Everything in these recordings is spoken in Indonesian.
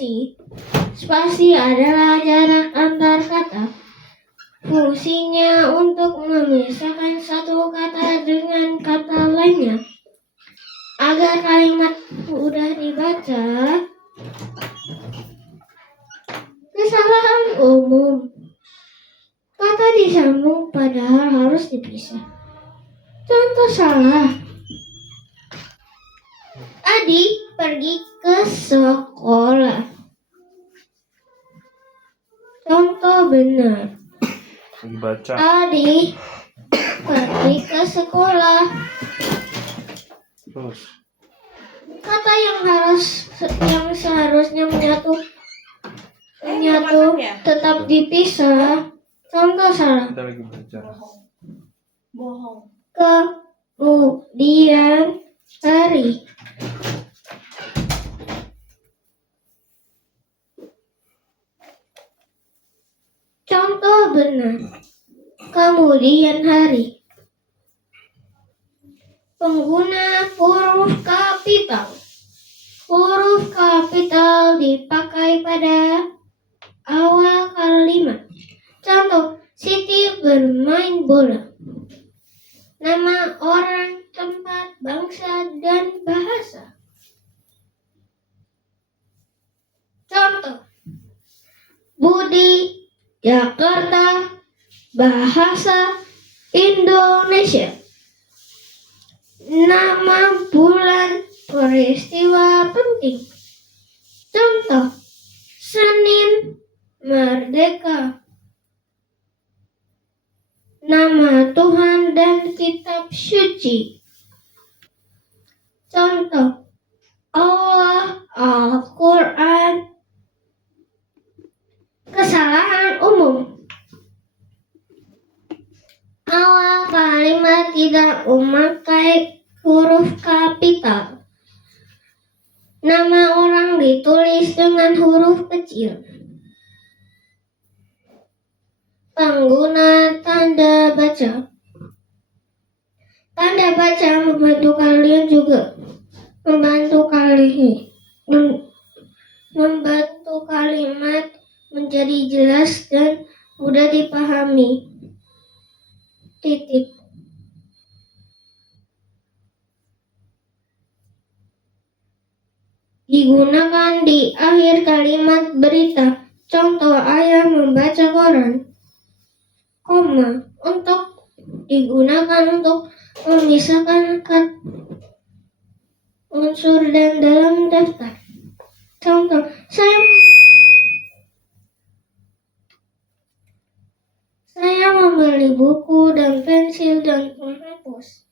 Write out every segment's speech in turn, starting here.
spasi. Spasi adalah jarak antar kata. Fungsinya untuk memisahkan satu kata dengan kata lainnya. Agar kalimat mudah dibaca. Kesalahan umum. Kata disambung padahal harus dipisah. Contoh salah. Adi pergi ke sekolah. Contoh benar. Dibaca. Adi pergi ke sekolah. Terus. Kata yang seharusnya menyatu tetap dipisah. Contoh salah. Kita lagi belajar. Bohong. Kemudian hari. Contoh benar. Kemudian hari. Pengguna huruf kapital. Huruf kapital dipakai pada awal kalimat. Contoh, Siti bermain bola. Nama orang, tempat, bangsa, dan bahasa. Contoh, Budi, Jakarta, bahasa Indonesia. Nama bulan, peristiwa penting. Contoh, Senin, Merdeka. Nama Tuhan dan kitab suci. Contoh, Allah, Al-Quran. Kesalahan umum. Awal kalimat tidak memakai huruf kapital. Nama orang ditulis dengan huruf kecil. Pengguna tanda baca. Tanda baca membantu kalimat menjadi jelas dan mudah dipahami. Titik. Digunakan di akhir kalimat berita. Contoh, ayah membaca koran. Koma. Digunakan untuk memisahkan unsur dan dalam daftar. Contoh, saya membeli buku dan pensil dan penghapus.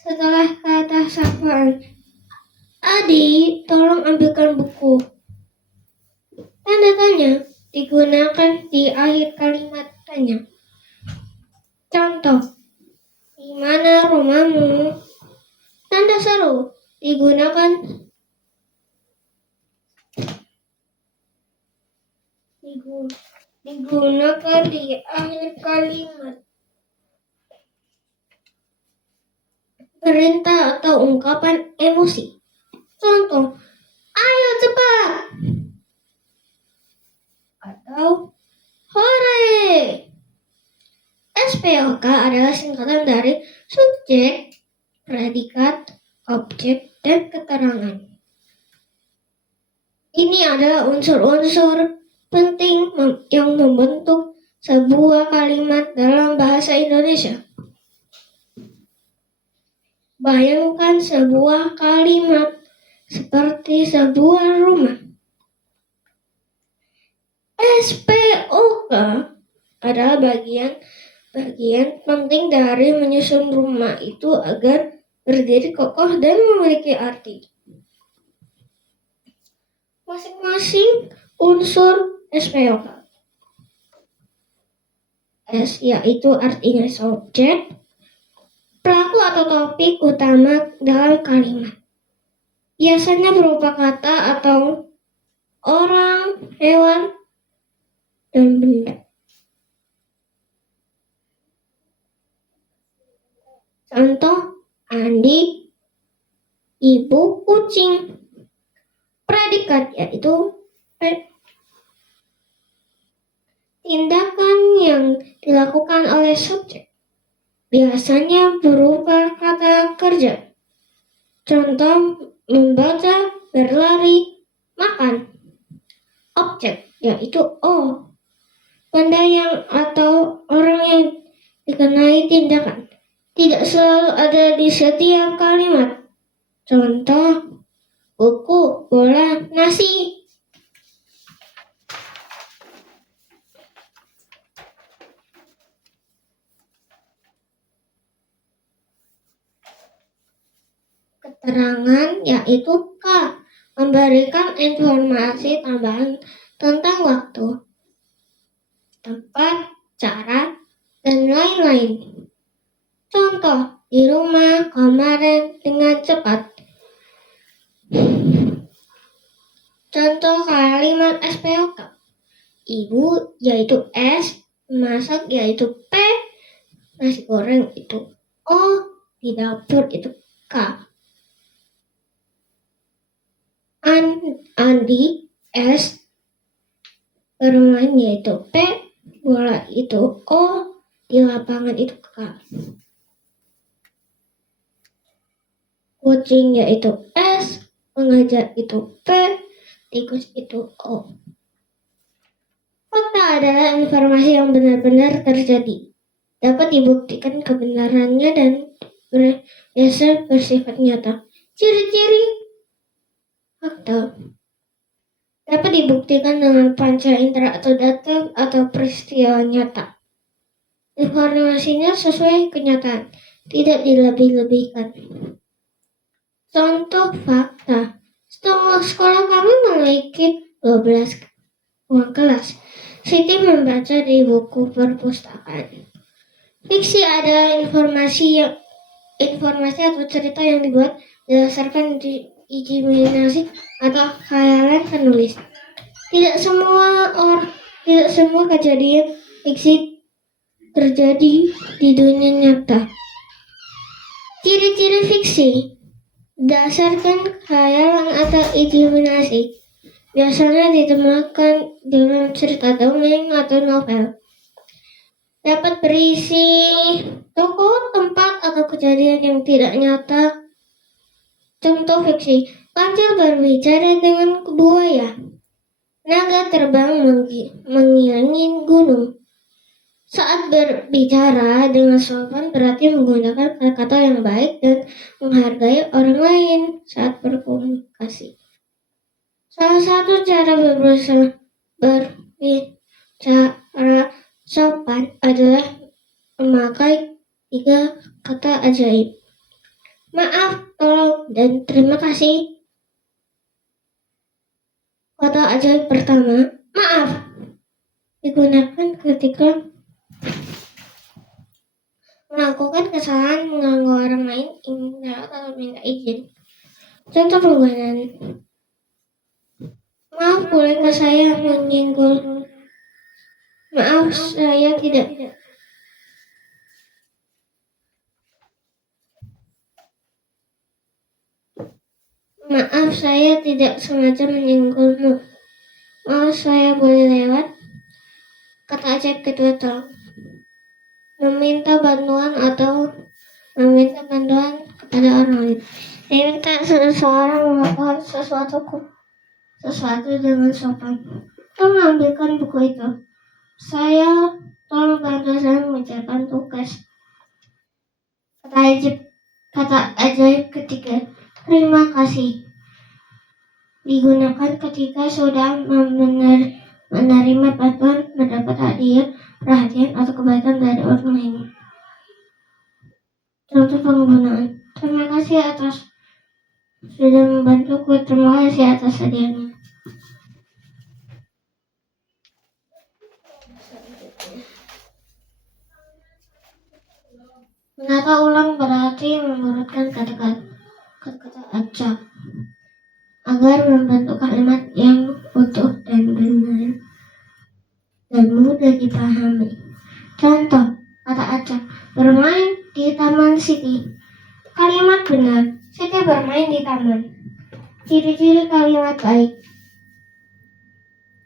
Setelah kata sapaan, Adi, tolong ambilkan buku. Tanda tanya digunakan di akhir kalimat tanya. Contoh, di mana rumahmu? Tanda seru digunakan di akhir kalimat. Perintah atau ungkapan emosi. Contoh, ayo cepat. Atau hore. SPOK adalah singkatan dari subjek, predikat, objek, dan keterangan. Ini adalah unsur-unsur penting yang membentuk sebuah kalimat dalam bahasa Indonesia. Bayangkan sebuah kalimat seperti sebuah rumah. SPOK adalah bagian penting dari menyusun rumah itu agar berdiri kokoh dan memiliki arti. Masing-masing unsur SPOK. S yaitu artinya subjek, pelaku atau topik utama dalam kalimat. Biasanya berupa kata atau orang, hewan, dan benda. Contoh, Andi, ibu, kucing. Predikat yaitu Tindakan yang dilakukan oleh subjek biasanya berupa kata kerja. Contoh membaca, berlari, makan. Objek yaitu O. Benda yang atau orang yang dikenai tindakan tidak selalu ada di setiap kalimat. Contoh buku, bola, nasi. Keterangan yaitu K. Memberikan informasi tambahan tentang waktu, tempat, cara, dan lain-lain. Contoh, di rumah kemarin dengan cepat. Contoh kalimat SPOK. Ibu yaitu S, masak yaitu P, nasi goreng itu O, di dapur itu K. Andi S, bermain yaitu P, bola itu O, di lapangan itu K. Kucing yaitu S, mengajar itu P, tikus itu O. Fakta adalah informasi yang benar-benar terjadi, dapat dibuktikan kebenarannya dan biasa bersifat nyata. Ciri-ciri fakta dapat dibuktikan dengan panca indera atau data atau peristiwa nyata. Informasinya sesuai kenyataan, tidak dilebih-lebihkan. Contoh fakta, sekolah kami memiliki 12 ruang kelas. Siti membaca di buku perpustakaan. Fiksi adalah informasi atau cerita yang dibuat berdasarkan imajinasi atau khayalan penulis. Tidak semua kejadian fiksi terjadi di dunia nyata. Ciri-ciri fiksi berdasarkan khayalan atau imajinasi biasanya ditemukan dalam cerita dongeng atau novel. Dapat berisi tokoh, tempat, atau kejadian yang tidak nyata. Contoh fiksi, kancil berbicara dengan buaya. Naga terbang mengiringi gunung. Saat berbicara dengan sopan berarti menggunakan kata-kata yang baik dan menghargai orang lain saat berkomunikasi. Salah satu cara berbicara sopan adalah memakai 3 kata ajaib. Maaf, tolong, dan terima kasih. Kata ajaib pertama, maaf, digunakan ketika melakukan kesalahan mengganggu orang lain, ingin lewat atau minta izin. Contoh penggunaan. Maaf, bolehkah saya menyinggol? Maaf, saya tidak. Maaf, saya tidak sengaja menyinggolmu. Maaf, saya boleh lewat? Kata ajaib kedua, tolong. Meminta bantuan atau meminta bantuan kepada orang lain. Meminta seseorang melakukan sesuatu dengan sopan. Tolong ambilkan buku itu. Tolong bantu saya mengerjakan tugas. Kata ajaib ketiga, terima kasih. Digunakan ketika sudah menerima bantuan, mendapat hadiah, perhatian, atau kebaikan dari orang lain. Contoh penggunaan. Terima kasih atas sudah membantuku. Terima kasih atas hadiahnya. Menata ulang berarti mengurutkan kata-kata acak agar membentuk kalimat yang utuh dan benar dan mudah dipahami. Contoh kata acak, bermain di taman Siti. Kalimat benar, Siti bermain di taman. Ciri-ciri kalimat baik.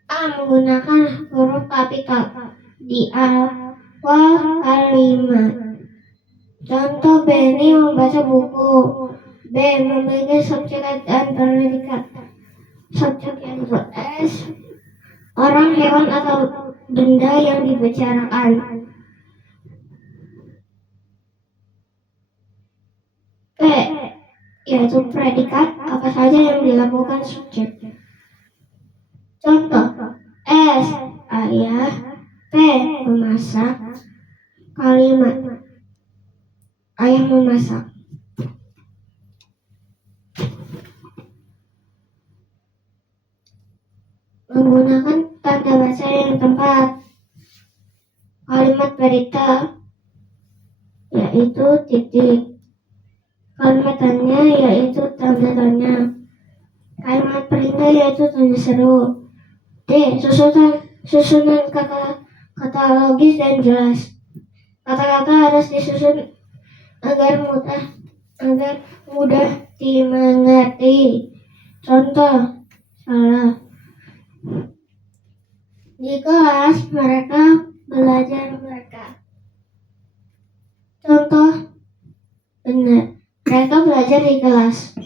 A. Menggunakan huruf kapital di awal kalimat. Contoh, Benny membaca buku. B. Memiliki subjek dan predikat. Subjek yang S. Orang, hewan, atau benda yang dibicarakan. P. Yaitu predikat, apa saja yang dilakukan subjek. Contoh, S. Ayah. P. Memasak. Kalimat ayah memasak. Menggunakan tanda baca yang tepat. Kalimat berita yaitu titik. Kalimat tanya yaitu tanda tanya. Kalimat perintah yaitu tanda seru. D. Susunan kata logis dan jelas. Kata-kata harus disusun agar mudah dimengerti. Contoh, salah. Di kelas mereka belajar Contoh, benar. Mereka belajar di kelas.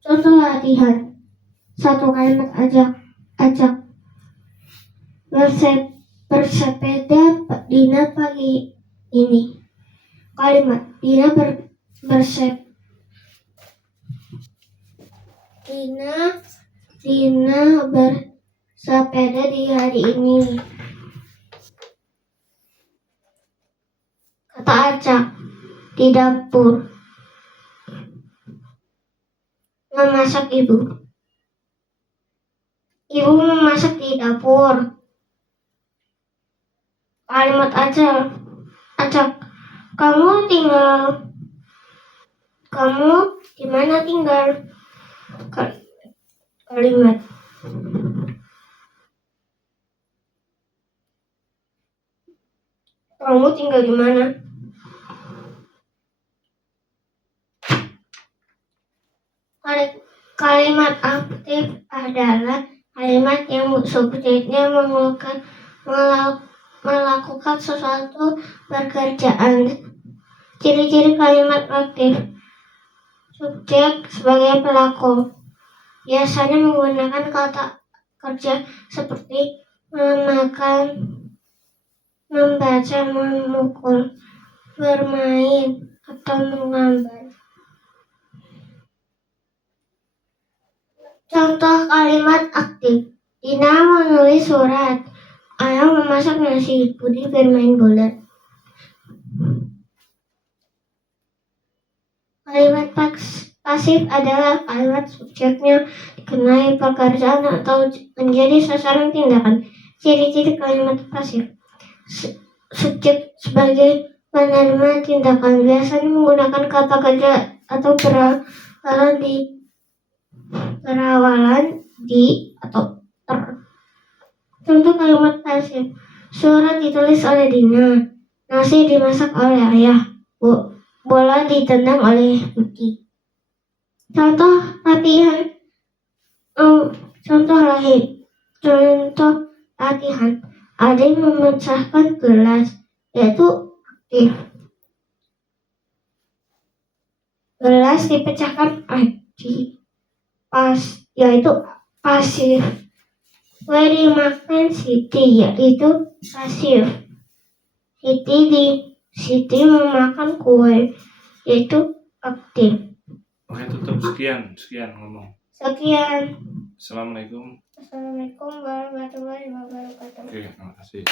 Contoh latihan. 1 kalimat ajak. Bersepeda Dina pagi ini. Kalimat Dina bersepeda di hari ini. Kata acak di dapur. Memasak ibu. Ibu memasak di dapur. Kalimat acak. Kamu di mana tinggal? Kalimat kamu tinggal di mana? Kalimat aktif adalah kalimat yang subjeknya melakukan sesuatu pekerjaan. Ciri-ciri kalimat aktif. Subjek sebagai pelaku. Biasanya menggunakan kata kerja seperti memakan, membaca, memukul, bermain, atau menggambar. Contoh kalimat aktif. Dina menulis surat. Ayah memasak nasi. Budi bermain bola. Kalimat pasif adalah kalimat subjeknya dikenai pekerjaan atau menjadi sasaran tindakan. Ciri-ciri kalimat pasif. Subjek sebagai penerima tindakan, biasanya menggunakan kata kerja atau perawalan di atau ter. Contoh kalimat pasif. Surat ditulis oleh Dina. Nasi dimasak oleh ayah. Bola ditendang oleh Budi. Contoh latihan. Contoh latihan. Adik memecahkan gelas, yaitu aktif. Gelas dipecahkan Adik, yaitu pasif. Kue dimakan Siti, yaitu pasif. Siti memakan kue, yaitu aktif. Oke, tutup. Sekian ngomong. Sekian. Assalamualaikum Assalamualaikum warahmatullahi wabarakatuh. Oke, terima kasih.